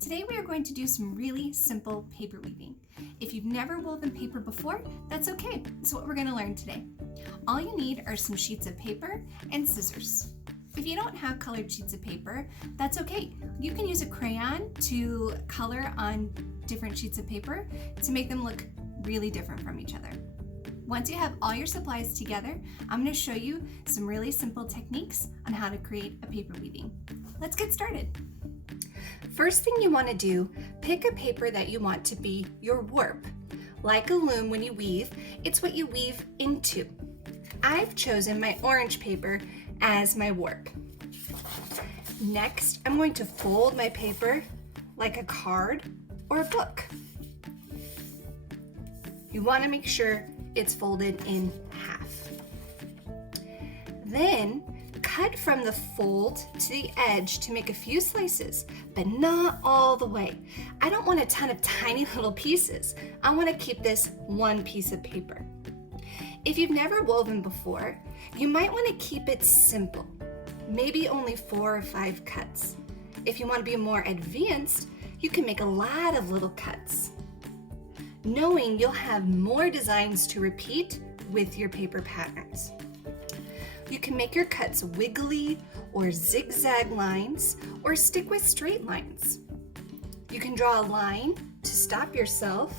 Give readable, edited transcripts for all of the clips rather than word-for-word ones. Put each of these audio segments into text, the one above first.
Today we are going to do some really simple paper weaving. If you've never woven paper before, that's okay. That's what we're going to learn today. All you need are some sheets of paper and scissors. If you don't have colored sheets of paper, that's okay. You can use a crayon to color on different sheets of paper to make them look really different from each other. Once you have all your supplies together, I'm going to show you some really simple techniques on how to create a paper weaving. Let's get started. First thing you want to do, pick a paper that you want to be your warp. Like a loom when you weave, it's what you weave into. I've chosen my orange paper as my warp. Next, I'm going to fold my paper like a card or a book. You want to make sure it's folded in half. Then, cut from the fold to the edge to make a few slices, but not all the way. I don't want a ton of tiny little pieces. I want to keep this one piece of paper. If you've never woven before, you might want to keep it simple, maybe only 4 or 5 cuts. If you want to be more advanced, you can make a lot of little cuts, knowing you'll have more designs to repeat with your paper patterns. You can make your cuts wiggly or zigzag lines or stick with straight lines. You can draw a line to stop yourself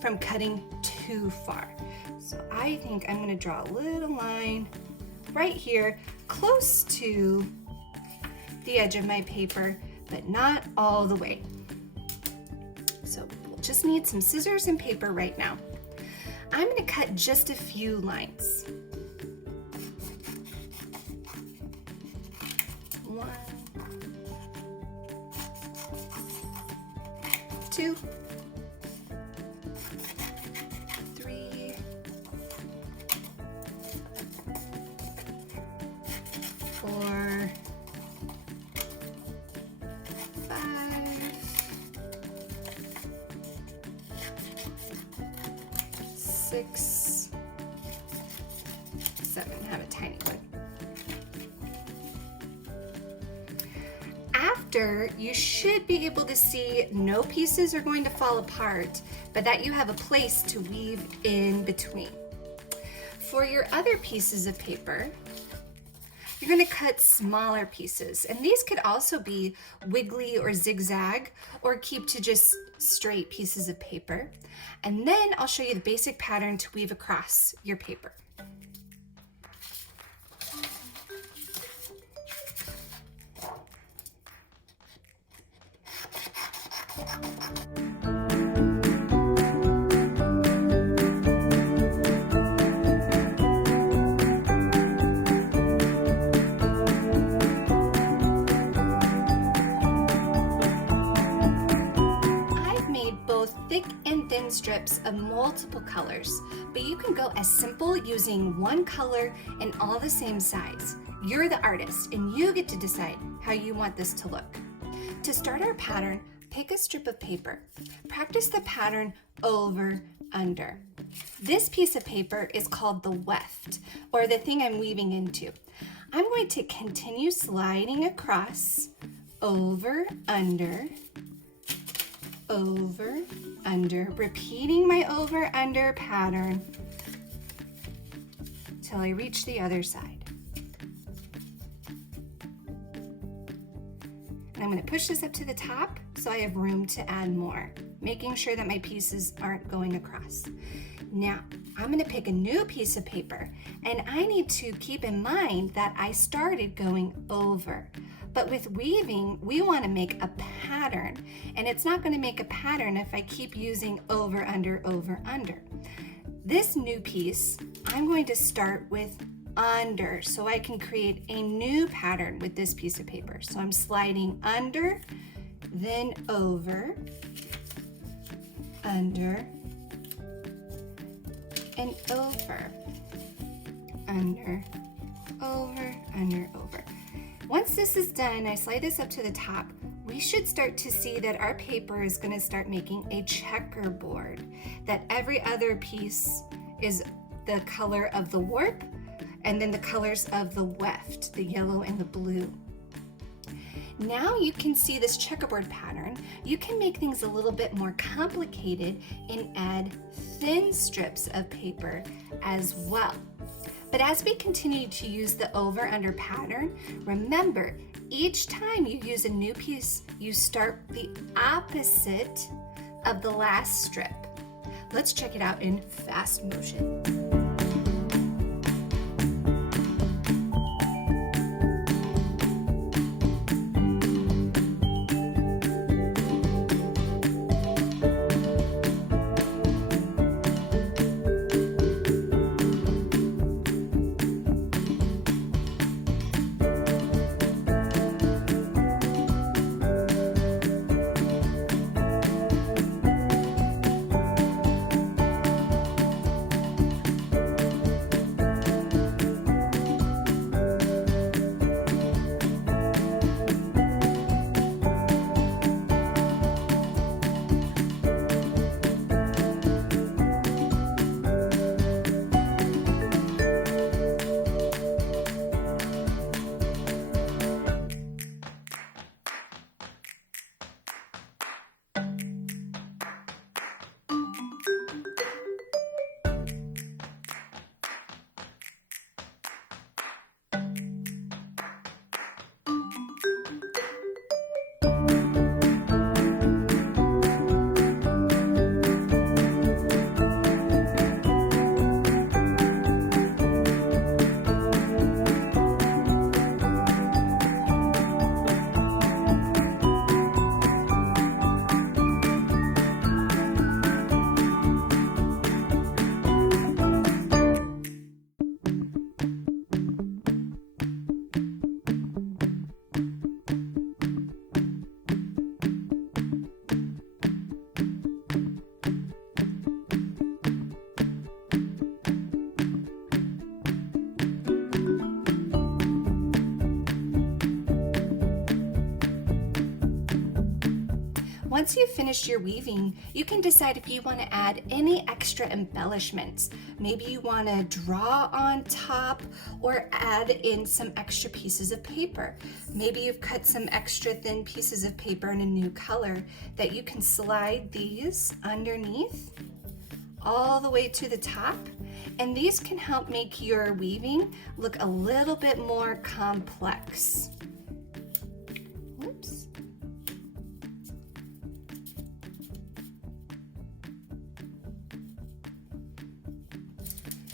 from cutting too far. So I think I'm going to draw a little line right here close to the edge of my paper, but not all the way. So we'll just need some scissors and paper right now. I'm going to cut just a few lines. 1, 2, 3, 4, 5, 6, 7. Have a tiny one. After, you should be able to see no pieces are going to fall apart, but that you have a place to weave in between. For your other pieces of paper, you're going to cut smaller pieces, and these could also be wiggly or zigzag, or keep to just straight pieces of paper. And then I'll show you the basic pattern to weave across your paper. Both thick and thin strips of multiple colors, but you can go as simple using one color and all the same size. You're the artist and you get to decide how you want this to look. To start our pattern, pick a strip of paper. Practice the pattern over, under. This piece of paper is called the weft, or the thing I'm weaving into. I'm going to continue sliding across, over, under, over, under, repeating my over, under pattern till I reach the other side. And I'm going to push this up to the top so I have room to add more, making sure that my pieces aren't going across. Now, I'm going to pick a new piece of paper, and I need to keep in mind that I started going over. But with weaving, we want to make a pattern, and it's not going to make a pattern if I keep using over, under, over, under. This new piece, I'm going to start with under, so I can create a new pattern with this piece of paper. So I'm sliding under, then over, under, and over, under, over, under, over. Once this is done, I slide this up to the top. We should start to see that our paper is going to start making a checkerboard, that every other piece is the color of the warp, and then the colors of the weft, the yellow and the blue. Now you can see this checkerboard pattern. You can make things a little bit more complicated and add thin strips of paper as well. But as we continue to use the over-under pattern, remember, each time you use a new piece, you start the opposite of the last strip. Let's check it out in fast motion. Once you've finished your weaving, you can decide if you want to add any extra embellishments. Maybe you want to draw on top or add in some extra pieces of paper. Maybe you've cut some extra thin pieces of paper in a new color that you can slide these underneath all the way to the top. And these can help make your weaving look a little bit more complex. Whoops.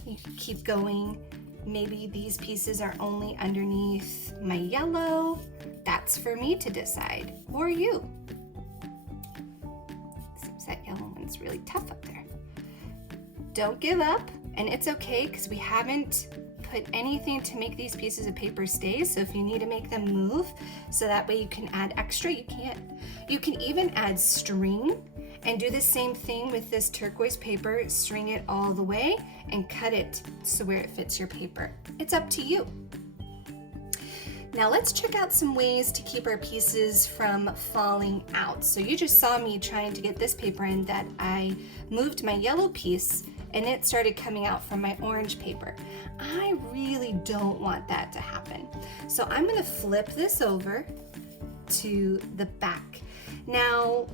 You can keep going. Maybe these pieces are only underneath my yellow. That's for me to decide, or you. Seems that yellow one's really tough up there. Don't give up, and it's okay because we haven't put anything to make these pieces of paper stay, so if you need to make them move so that way you can add extra, you can. You can even add string and do the same thing with this turquoise paper, string it all the way and cut it so where it fits your paper. It's up to you. Now let's check out some ways to keep our pieces from falling out. So you just saw me trying to get this paper in that I moved my yellow piece and it started coming out from my orange paper. I really don't want that to happen. So I'm gonna flip this over to the back. Now,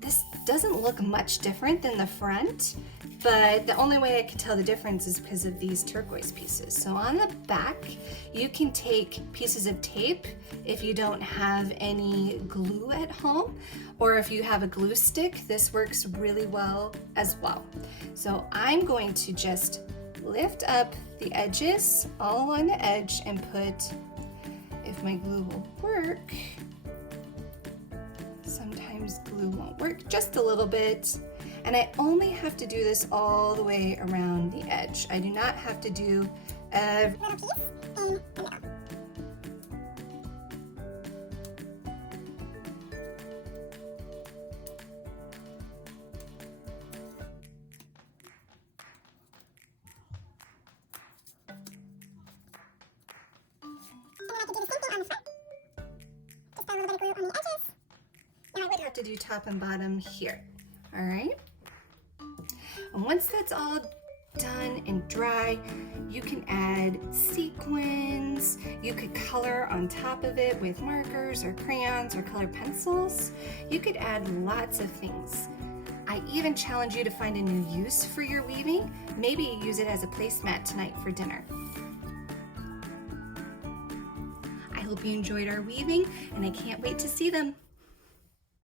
this doesn't look much different than the front, but the only way I can tell the difference is because of these turquoise pieces. So on the back, you can take pieces of tape if you don't have any glue at home, or if you have a glue stick, this works really well as well. So I'm going to just lift up the edges all along the edge and put, if my glue will work, sometimes glue won't work, just a little bit. And I only have to do this all the way around the edge. I do not have to do every little piece in the middle. To do top and bottom here. All right. And once that's all done and dry, you can add sequins. You could color on top of it with markers or crayons or colored pencils. You could add lots of things. I even challenge you to find a new use for your weaving. Maybe use it as a placemat tonight for dinner. I hope you enjoyed our weaving, and I can't wait to see them.